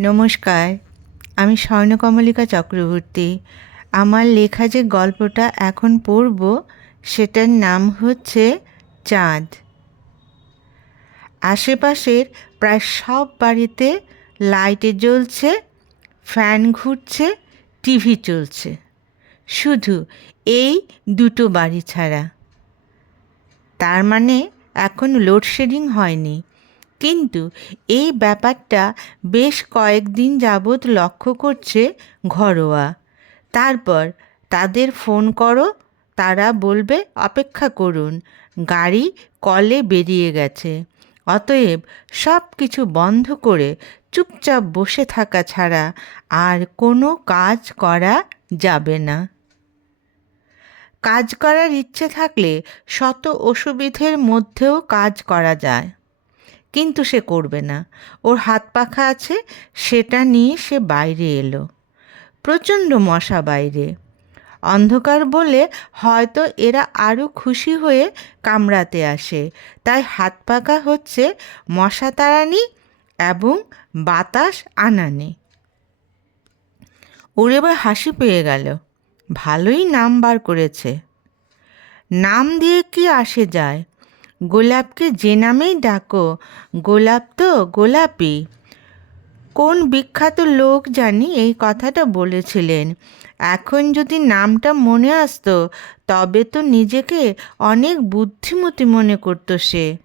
নমস্কার, আমি স্বর্ণকমলিকা চক্রবর্তী। আমার লেখা যে গল্পটা এখন পড়ব, সেটার নাম হচ্ছে চাঁদ। আশেপাশের প্রায় সব বাড়িতে লাইটে জ্বলছে, ফ্যান ঘুরছে, টিভি চলছে। শুধু এই দুটো বাড়ি ছাড়া। তার মানে এখন লোডশেডিং হয়নি। কিন্তু এই ব্যাপারটা বেশ কয়েকদিন যাবৎ লক্ষ্য করছে ঘরোয়া। তারপর তাদের ফোন করো, তারা বলবে, অপেক্ষা করুন, গাড়ি কলে বেরিয়ে গেছে। অতএব সব কিছু বন্ধ করে চুপচাপ বসে থাকা ছাড়া আর কোনো কাজ করা যাবে না। কাজ করার ইচ্ছে থাকলে শত অসুবিধের মধ্যেও কাজ করা যায়। কিন্তু সে করবে না। ওর হাত পাখা আছে, সেটা নিয়ে সে বাইরে এলো। প্রচণ্ড মশা বাইরে। অন্ধকার বলে হয়তো এরা আরও খুশি হয়ে কামড়াতে আসে। তাই হাত পাখা হচ্ছে মশা তাড়ানি এবং বাতাস আনানি। ওর এবার হাসি পেয়ে গেল। ভালোই নাম বার করেছে। নাম দিয়ে কি আসে যায়? গোলাপকে যে নামেই ডাকো, গোলাপ তো গোলাপি কোন বিখ্যাত লোক জানি এই কথাটা বলেছিলেন। এখন যদি নামটা মনে আসতো, তবে তো নিজেকে অনেক বুদ্ধিমতী মনে করতো সে।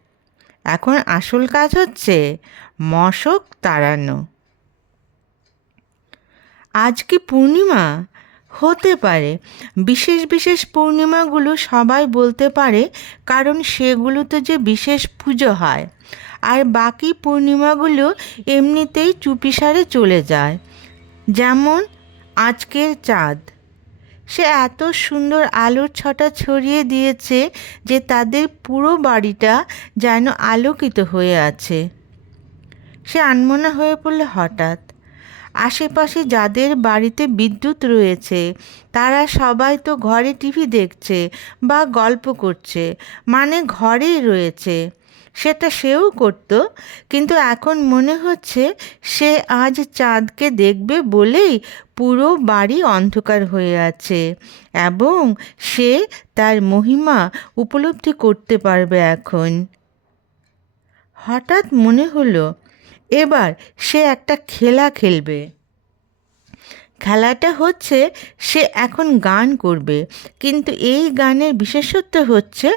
এখন আসল কাজ হচ্ছে মশক তাড়ানো। আজ কি পূর্ণিমা? হতে পারে। বিশেষ বিশেষ পূর্ণিমাগুলো সবাই বলতে পারে, কারণ সেগুলোতে যে বিশেষ পুজো হয়। আর বাকি পূর্ণিমাগুলো এমনিতেই চুপিসারে চলে যায়। যেমন আজকের চাঁদ। সে এত সুন্দর আলোর ছটা ছড়িয়ে দিয়েছে যে তাদের পুরো বাড়িটা যেন আলোকিত হয়ে আছে। সে আনমনা হয়ে পড়লে হঠাৎ। আশেপাশে যাদের বাড়িতে বিদ্যুৎ রয়েছে, তারা সবাই তো ঘরে টিভি দেখছে বা গল্প করছে মানে ঘরেই রয়েছে। সেটা সেও করত, কিন্তু এখন মনে হচ্ছে সে আজ চাঁদকে দেখবে বলেই পুরো বাড়ি অন্ধকার হয়ে আছে এবং সে তার মহিমা উপলব্ধি করতে পারবে এখন। হঠাৎ মনে হলো এবার সে একটা খেলা খেলবে। খেলাটা হচ্ছে সে এখন গান করবে, কিন্তু এই গানের বিশেষত্ব হচ্ছে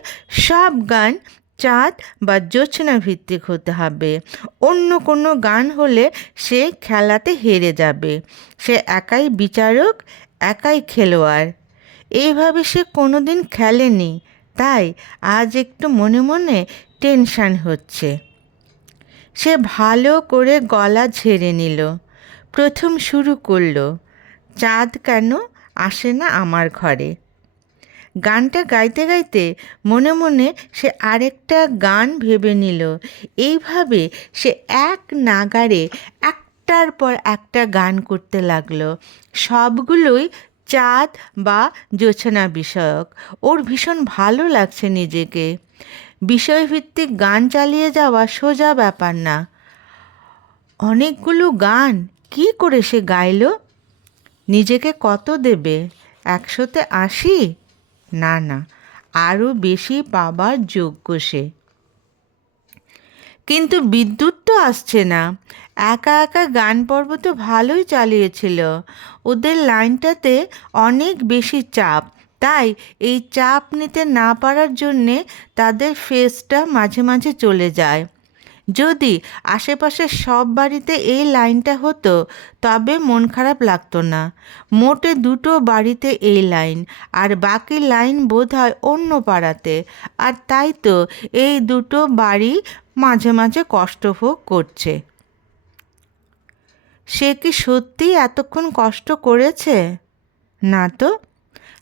সব গান চাঁদ বা জোছনা ভিত্তিক হতে হবে। অন্য কোনো গান হলে সে খেলাতে হেরে যাবে। সে একাই বিচারক, একাই খেলোয়াড়। এইভাবে সে কোনো দিন খেলেনি, তাই আজ একটু মনে মনে টেনশান হচ্ছে। সে ভালো করে গলা ঝেড়ে নিল। প্রথম শুরু করল, চাঁদ কেন আসে না আমার ঘরে? গানটা গাইতে গাইতে মনে মনে সে আরেকটা গান ভেবে নিল। এইভাবে সে এক নাগারে একটার পর একটা গান করতে লাগল। সবগুলোই চাঁদ বা জোছনা বিষয়ক। ওর ভীষণ ভালো লাগছে নিজেকে। বিষয়ভিত্তিক গান চালিয়ে যাওয়া সোজা ব্যাপার না। অনেকগুলো গান কি করে সে গাইল? নিজেকে কত দেবে? একশোতে আশি? না না আরও বেশি পাবার যোগ্য সে। কিন্তু বিদ্যুৎ তো আসছে না। একা একা গান পর্ব তো ভালোই চালিয়েছিল। ওদের লাইনটাতে অনেক বেশি চাপ তাই এই চাপ নিতে না পারার জন্যে তাদের ফেসটা মাঝে মাঝে চলে যায়। যদি আশেপাশের সব বাড়িতে এই লাইনটা হতো, তবে মন খারাপ লাগতো না। মোটে দুটো বাড়িতে এই লাইন আর বাকি লাইন বোধ হয় অন্য পাড়াতে। আর তাই তো এই দুটো বাড়ি মাঝে মাঝে কষ্টভোগ করছে। সে কি সত্যি এতক্ষণ কষ্ট করেছে? না তো।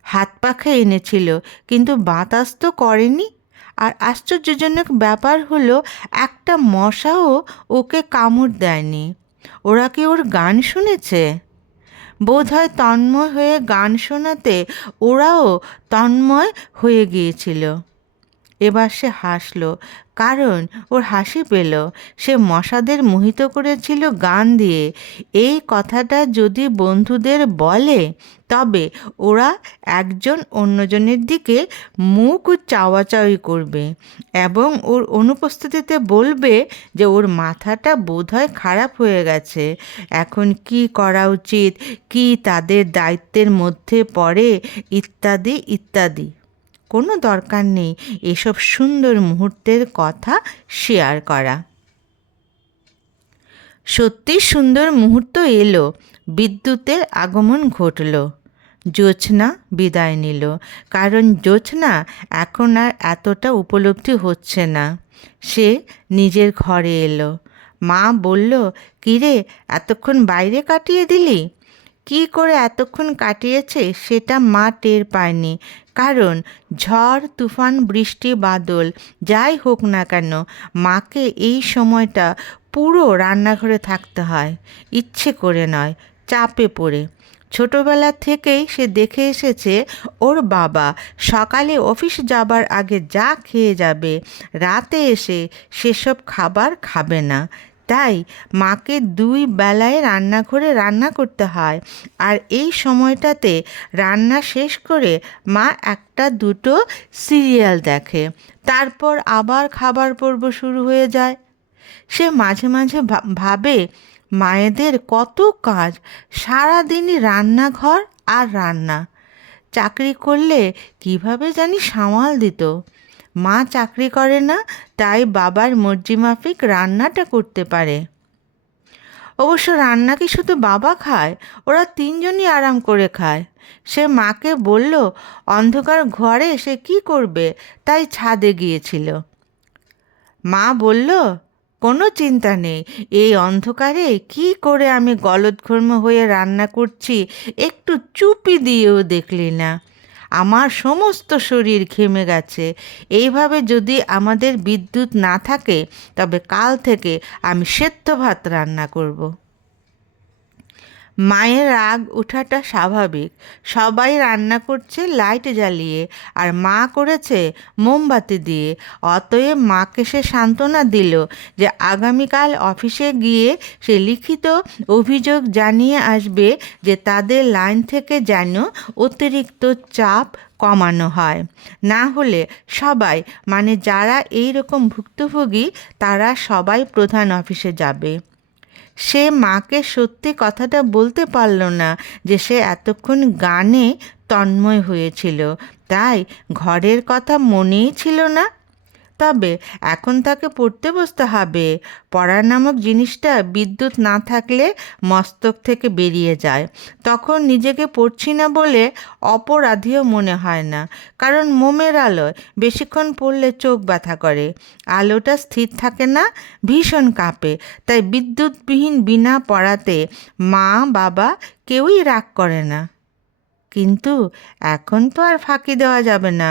হাত পাখা এনেছিল, কিন্তু বাতাস তো করেনি। আর আশ্চর্যজনক ব্যাপার হলো, একটা মশাও ওকে কামড় দেয়নি। ওরা কি ওর গান শুনেছে? বোধ হয় তন্ময় হয়ে গান শোনাতে ওরাও তন্ময় হয়ে গিয়েছিল। এবার সে হাসলো, কারণ ওর হাসি পেল। সে মশাদের মোহিত করেছিল গান দিয়ে। এই কথাটা যদি বন্ধুদের বলে, তবে ওরা একজন অন্যজনের দিকে মুখ চাওয়াচাওয়ি করবে এবং ওর অনুপস্থিতিতে বলবে যে ওর মাথাটা বোধহয় খারাপ হয়ে গেছে। এখন কি করা উচিত? কি তাদের দায়িত্বের মধ্যে পড়ে? ইত্যাদি ইত্যাদি। কোনো দরকার নেই। এসব সুন্দর মুহূর্তের কথা শেয়ার করা। সত্যি সুন্দর মুহূর্ত এলো। বিদ্যুতের আগমন ঘটল। জ্যোৎস্না বিদায় নিল। কারণ জ্যোৎস্না এখন আর এতটা উপলব্ধি হচ্ছে না। সে নিজের ঘরে এলো। মা বলল, কিরে, এতক্ষণ বাইরে কাটিয়ে দিলি? কি করে এতক্ষণ কাটিয়েছে সেটা মা টের পায়নি। কারণ ঝড়, তুফান, বৃষ্টি, বাদল, যাই হোক না কেন, মাকে এই সময়টা পুরো রান্নাঘরে থাকতে হয়। ইচ্ছে করে নয়, চাপে পড়ে। ছোটবেলা থেকেই সে দেখে এসেছে, ওর বাবা সকালে অফিস যাবার আগে যা খেয়ে যাবে, রাতে এসে সেসব খাবার খাবে না। তাই মাকে দুই বেলায় রান্নাঘরে রান্না করতে হয়। আর এই সময়টাতে রান্না শেষ করে মা একটা দুটো সিরিয়াল দেখে। তারপর আবার খাবার পর্ব শুরু হয়ে যায়। সে মাঝে মাঝে ভাবে, মায়েদের কত কাজ। সারাদিনই রান্নাঘর আর রান্না। চাকরি করলে কীভাবে জানি সামাল দিত। মা চাকরি করে না, তাই বাবার মর্জি মাফিক রান্নাটা করতে পারে। অবশ্য রান্না কি শুধু বাবা খায়, ওরা তিনজনই আরাম করে খায়। সে মাকে বলল, অন্ধকার ঘরে সে কি করবে? তাই ছাদে গিয়েছিল। মা বলল, কোনো চিন্তা নেই, এই অন্ধকারে কি করে আমি গলদঘর্ম হয়ে রান্না করছি, একটু চুপি দিয়েও দেখলি না। আমার সমস্ত শরীর ঘেমে গেছে। এইভাবে যদি আমাদের বিদ্যুৎ না থাকে, তবে কাল থেকে আমি সেদ্ধ ভাত রান্না করব। মায়ের রাগ ওঠাটা স্বাভাবিক। সবাই রান্না করছে লাইট জ্বালিয়ে আর মা করেছে মোমবাতি দিয়ে। অতএব মাকে সে সান্ত্বনা দিল যে আগামীকাল অফিসে গিয়ে সে লিখিত অভিযোগ জানিয়ে আসবে যে তাদের লাইন থেকে যেন অতিরিক্ত চাপ কমানো হয়। না হলে সবাই মানে যারা এই রকম ভুক্তভোগী, তারা সবাই প্রধান অফিসে যাবে। সে মাকে সত্যি কথাটা বলতে পারল না যে সে এতক্ষণ গানে তন্ময় হয়েছিল। তাই ঘরের কথা মনেই ছিল না তবে এখন তাকে পড়তে বসতে হবে। পড়ার নামক জিনিসটা বিদ্যুৎ না থাকলে মস্তক থেকে বেরিয়ে যায়। তখন নিজেকে পড়ছি না বলে অপরাধীও মনে হয় না, কারণ মোমের আলোয় বেশিক্ষণ পড়লে চোখ ব্যথা করে। আলোটা স্থির থাকে না, ভীষণ কাঁপে, তাই বিদ্যুৎবিহীন বিনা পড়াতে মা, বাবা কেউই রাগ করে না। কিন্তু এখন তো আর ফাঁকি দেওয়া যাবে না।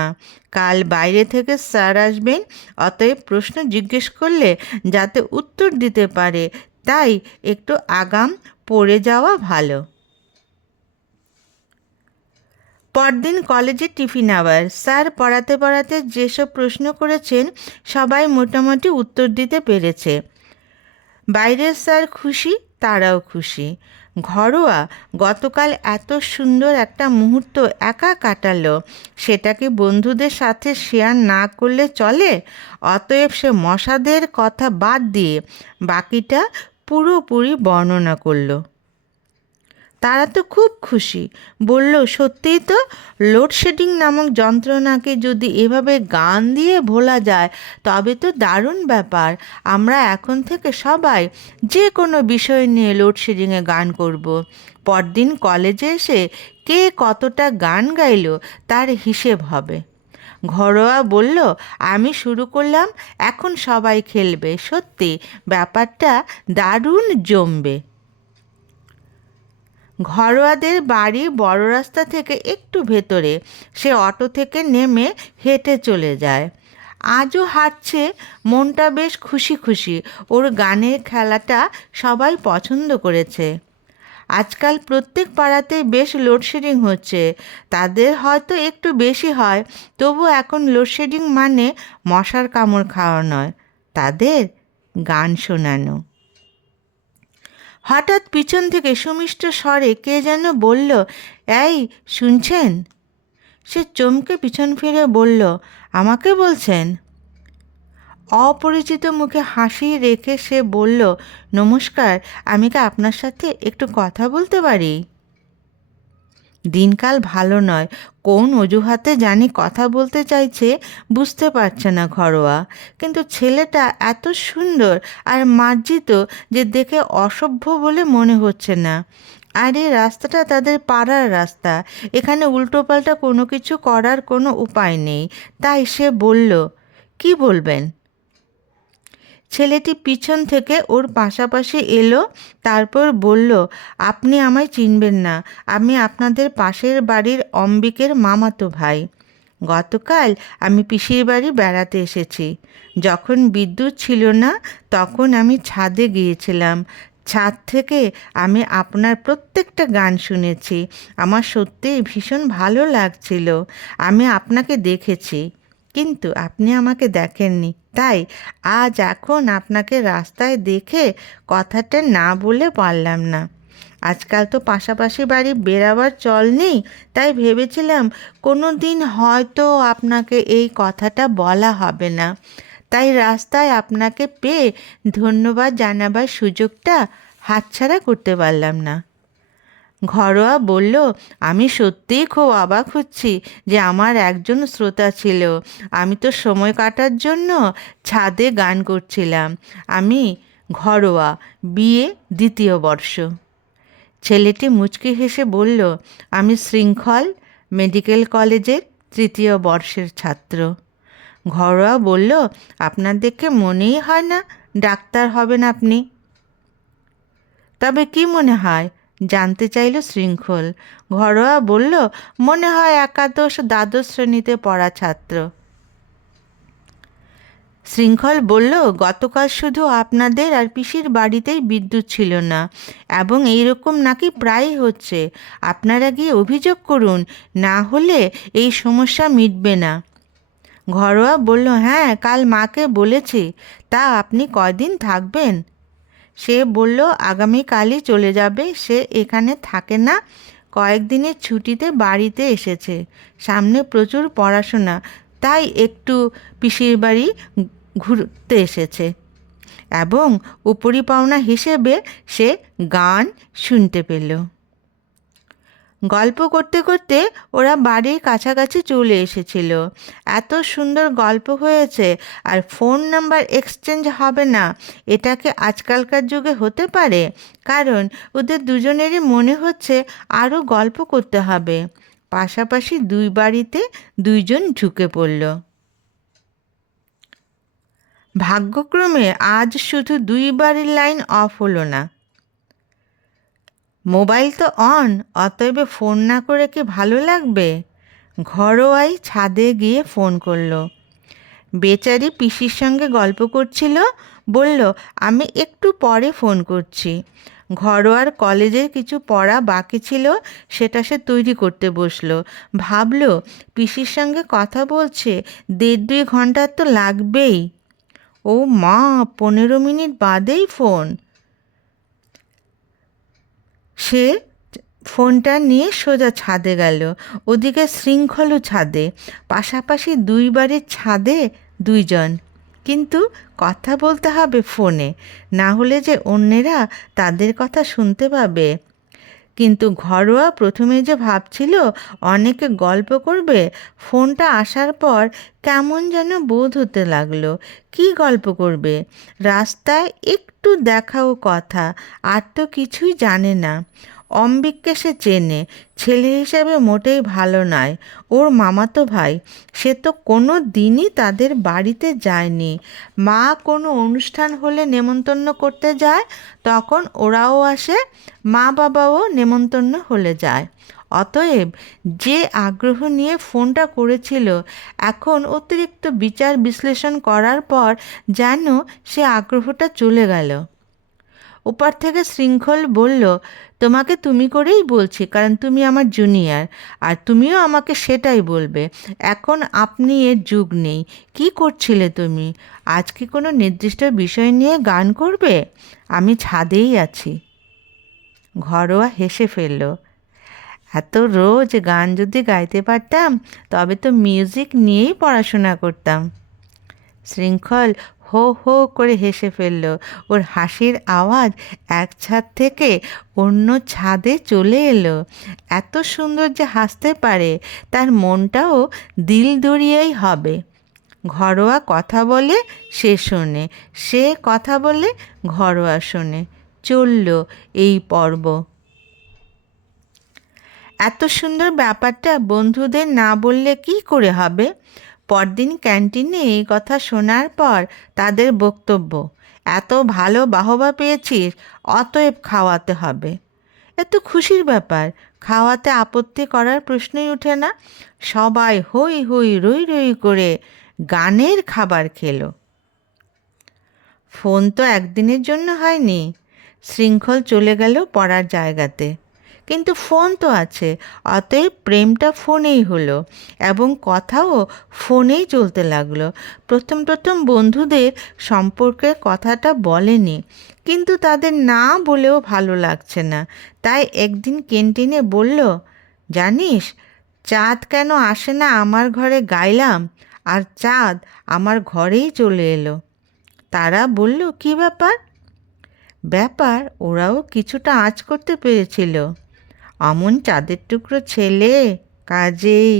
কাল বাইরে থেকে স্যার আসবেন, অতএব প্রশ্ন জিজ্ঞেস করলে যাতে উত্তর দিতে পারে। তাই একটু আগাম, পড়ে যাওয়া ভালো। পরদিন কলেজে টিফিন আওয়ার। স্যার পড়াতে পড়াতে যেসব প্রশ্ন করেছেন, সবাই মোটামুটি উত্তর দিতে পেরেছে। বাইরের স্যার খুশি, তারাও খুশি। ঘরোয়া গতকাল এত সুন্দর একটা মুহূর্ত একা কাটালো। সেটাকে বন্ধুদের সাথে শেয়ার না করলে চলে? অতএব সে মশাদের কথা বাদ দিয়ে বাকিটা পুরোপুরি বর্ণনা করল। তারা তো খুব খুশি। বলল, সত্যিই তো, লোডশেডিং নামক যন্ত্রণাকে যদি এভাবে গান দিয়ে ভোলা যায়, তবে তো দারুণ ব্যাপার। আমরা এখন থেকে সবাই যে কোনো বিষয় নিয়ে লোডশেডিংয়ে গান করব। পরদিন কলেজে এসে কে কতটা গান গাইল তার হিসেব হবে। ঘরোয়া বলল, আমি শুরু করলাম, এখন সবাই খেলবে। সত্যি, ব্যাপারটা দারুণ জমবে। ঘরোয়াদের বাড়ি বড় রাস্তা থেকে একটু ভেতরে। সে অটো থেকে নেমে হেঁটে চলে যায়। আজও হাঁটছে, মনটা বেশ খুশি খুশি। ওর গানের খেলাটা সবাই পছন্দ করেছে। আজকাল প্রত্যেক পাড়াতেই বেশ লোডশেডিং হচ্ছে। তাদের হয়তো একটু বেশি হয়, তবু এখন লোডশেডিং মানে মশার কামড় খাওয়া নয়। তাদের গান শোনানো। হঠাৎ পিছন থেকে সুমিষ্ট স্বরে কে যেন বলল, এই, শুনছেন? সে চমকে পিছন ফিরে বলল, আমাকে বলছেন? অপরিচিত মুখে হাসি রেখে সে বলল, নমস্কার, আমি কি আপনার সাথে একটু কথা বলতে পারি? দিনকাল ভালো নয়। কোন অজুহাতে জানি কথা বলতে চাইছে বুঝতে পারছে না ঘরোয়া। কিন্তু ছেলেটা এত সুন্দর আর মার্জিত যে দেখে অসভ্য বলে মনে হচ্ছে না। আর এই রাস্তাটা তাদের পাড়ার রাস্তা। এখানে উল্টোপাল্টা কোনো কিছু করার কোনো উপায় নেই। তাই সে বলল, কি বলবেন? ছেলেটি পিছন থেকে ওর পাশাপাশি এলো, তারপর বলল, আপনি আমায় চিনবেন না। আমি আপনাদের পাশের বাড়ির অম্বিকের মামাতো ভাই। গতকাল আমি পিসির বাড়ি বেড়াতে এসেছি। যখন বিদ্যুৎ ছিল না, তখন আমি ছাদে গিয়েছিলাম। ছাদ থেকে আমি আপনার প্রত্যেকটা গান শুনেছি। আমার সত্যিই ভীষণ ভালো লাগছিল। আমি আপনাকে দেখেছি। কিন্তু আপনি আমাকে দেখেননি। তাই আজ এখন আপনাকে রাস্তায় দেখে কথাটা না বলে পারলাম না। আজকাল তো পাশাপাশি বাড়ি বেরাবার চল নেই, তাই ভেবেছিলাম কোনো দিন হয়তো আপনাকে এই কথাটা বলা হবে না। তাই রাস্তায় আপনাকে পেয়ে ধন্যবাদ জানাবার সুযোগটা হাতছাড়া করতে পারলাম না। ঘরোয়া বলল, আমি সত্যিই খুব অবাক হচ্ছি যে আমার একজন শ্রোতা ছিল। আমি তো সময় কাটার জন্য ছাদে গান করছিলাম। আমি ঘরোয়া, বিয়ে দ্বিতীয় বর্ষ। ছেলেটি মুচকি হেসে বলল, আমি শৃঙ্খল, মেডিকেল কলেজের তৃতীয় বর্ষের ছাত্র। ঘরোয়া বলল, আপনার দেখে মনেই হয় না, ডাক্তার হবেন আপনি। তবে কি মনে হয় জানতে চাইল শৃঙ্খল। ঘরোয়া বলল, মনে হয় একাদশ দ্বাদশ শ্রেণীতে পড়া ছাত্র। শৃঙ্খল বলল, গতকাল শুধু আপনাদের আর পিসির বাড়িতেই বিদ্যুৎ ছিল না, এবং এইরকম নাকি প্রায়ই হচ্ছে। আপনারা গিয়ে অভিযোগ করুন, না হলে এই সমস্যা মিটবে না। ঘরোয়া বলল হ্যাঁ কাল মাকে বলেছি। তা আপনি কয়দিন থাকবেন? সে বলল, আগামীকালই চলে যাবে। সে এখানে থাকে না। কয়েকদিনের ছুটিতে বাড়িতে এসেছে। সামনে প্রচুর পড়াশোনা। তাই একটু পিসির বাড়ি ঘুরতে এসেছে। এবং উপরি পাওনা হিসেবে সে গান শুনতে পেল। গল্প করতে করতে ওরা বাড়ির কাছাকাছি চলে এসেছিল। এত সুন্দর গল্প হয়েছে আর ফোন নাম্বার এক্সচেঞ্জ হবে না। এটাকে আজকালকার যুগে হতে পারে? কারণ ওদের দুজনেরই মনে হচ্ছে আরও গল্প করতে হবে। পাশাপাশি দুই বাড়িতে দুইজন ঢুকে পড়ল। ভাগ্যক্রমে আজ শুধু দুই বাড়ির লাইন অফ হলো না। মোবাইল তো অন, অতএব ফোন না করে কি ভালো লাগবে? ঘরোয়াই ছাদে গিয়ে ফোন করল। বেচারি পিসির সঙ্গে গল্প করছিল, বলল, আমি একটু পরে ফোন করছি। ঘরোয়ার কলেজের কিছু পড়া বাকি ছিল, সেটা সে তৈরি করতে বসল। ভাবলো, পিসির সঙ্গে কথা বলছে, দেড় দুই ঘণ্টার তো লাগবেই। ও মা, পনেরো মিনিট বাদেই ফোন। সে ফোনটা নিয়ে সোজা ছাদে গেল। ওদিকে শৃঙ্খলও ছাদে, পাশাপাশি দুই বাড়ির ছাদে দুইজন। কিন্তু কথা বলতে হবে ফোনে, না হলে যে অন্যেরা তাদের কথা শুনতে পাবে। কিন্তু ঘরোয়া প্রথমে যে ভাবছিল, অনেকে গল্প করবে, ফোনটা আসার পর কেমন যেন বোধ হতে লাগল। কি গল্প করবে? রাস্তায় একটু দেখাও কথা, আর তো কিছুই জানে না। অম্বিককে সে চেনে, ছেলে হিসেবে মোটেই ভালো নয়। ওর মামাতো ভাই, সে তো কোনো দিনই তাদের বাড়িতে যায়নি। মা কোনো অনুষ্ঠান হলে নেমন্তন্ন করতে যায়, তখন ওরাও আসে মা বাবাও নেমন্তন্ন হলে যায়। অতএব যে আগ্রহ নিয়ে ফোনটা করেছিল, এখন অতিরিক্ত বিচার বিশ্লেষণ করার পর যেন সে আগ্রহটা চলে গেল। ওপার থেকে শৃঙ্খল বলল, তোমাকে তুমি করেই বলছি, কারণ তুমি আমার জুনিয়র আর তুমিও আমাকে সেটাই বলবে। এখন আপনি এর যুগ নেই, কি করছিলে তুমি? আজ কি কোনো নির্দিষ্ট বিষয় নিয়ে গান করবে? আমি ছাদেই আছি। ঘরোয়া হেসে ফেলল। এত রোজ গান যদি গাইতে পারতাম, তবে তো মিউজিক নিয়েই পড়াশোনা করতাম। শৃঙ্খল হো হো করে হেসে ফেলল। ওর হাসির আওয়াজ এক ছাদ থেকে অন্য ছাদে চলে এলো। এত সুন্দর যে হাসতে পারে, তার মনটাও দিল দরিয়াই হবে। ঘরোয়া কথা বলে সে শোনে, সে কথা বলে ঘরোয়া শোনে। চলল এই পর্ব। এত সুন্দর ব্যাপারটা বন্ধুদের না বললে কি করে হবে? পরদিন ক্যান্টিনে এই কথা শোনার পর তাদের বক্তব্য, এত ভালো বাহবা পেয়েছিস, অতএব খাওয়াতে হবে। এত খুশির ব্যাপার, খাওয়াতে আপত্তি করার প্রশ্নই ওঠে না। সবাই হই হই রই রই করে গানের খাবার খেলো। ফোন তো একদিনের জন্য হয়নি। শৃঙ্খল চলে গেল পড়ার জায়গাতে। কিন্তু ফোন তো আছে, অতএব প্রেমটা ফোনেই হলো এবং কথাও ফোনেই চলতে লাগল। প্রথম প্রথম বন্ধুদের সম্পর্কে কথাটা বলেনি, কিন্তু তাদের না বলেও ভালো লাগছে না। তাই একদিন ক্যান্টিনে বলল, জানিস, চাঁদ কেন আসে না আমার ঘরে গাইলাম, আর চাঁদ আমার ঘরেই চলে এলো? তারা বলল, কি ব্যাপার? ব্যাপার, ওরাও কিছুটা আঁচ করতে পেরেছিল। অমন চাঁদের টুকরো ছেলে, কাজেই।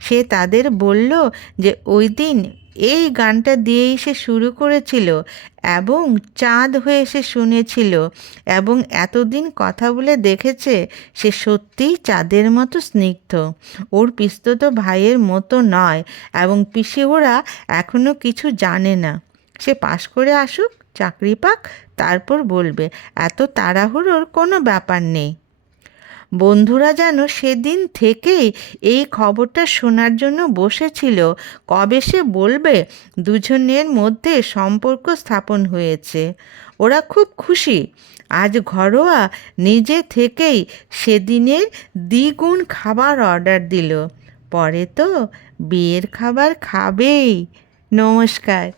সে তাদের বলল যে ওই দিন এই গানটা দিয়েই সে শুরু করেছিল এবং চাঁদ হয়ে সে শুনেছিল এবং এতদিন কথা বলে দেখেছে সে সত্যিই চাঁদের মতো স্নিগ্ধ। ওর পিস্তত ভাইয়ের মতো নয় এবং পিসে ওরা এখনও কিছু জানে না। সে পাশ করে আসুক, চাকরি পাক, তারপর বলবে, এত তাড়াহুড়োর কোনো ব্যাপার নেই। বন্ধুরা যেন সেদিন থেকেই এই খবরটা শোনার জন্য বসেছিল। কবে সে বলবে? দুজনের মধ্যে সম্পর্ক স্থাপন হয়েছে। ওরা খুব খুশি। আজ ঘরোয়া নিজে থেকেই সেদিনের দ্বিগুণ খাবার অর্ডার দিল। পরে তো বিয়ের খাবার খাবেই। নমস্কার।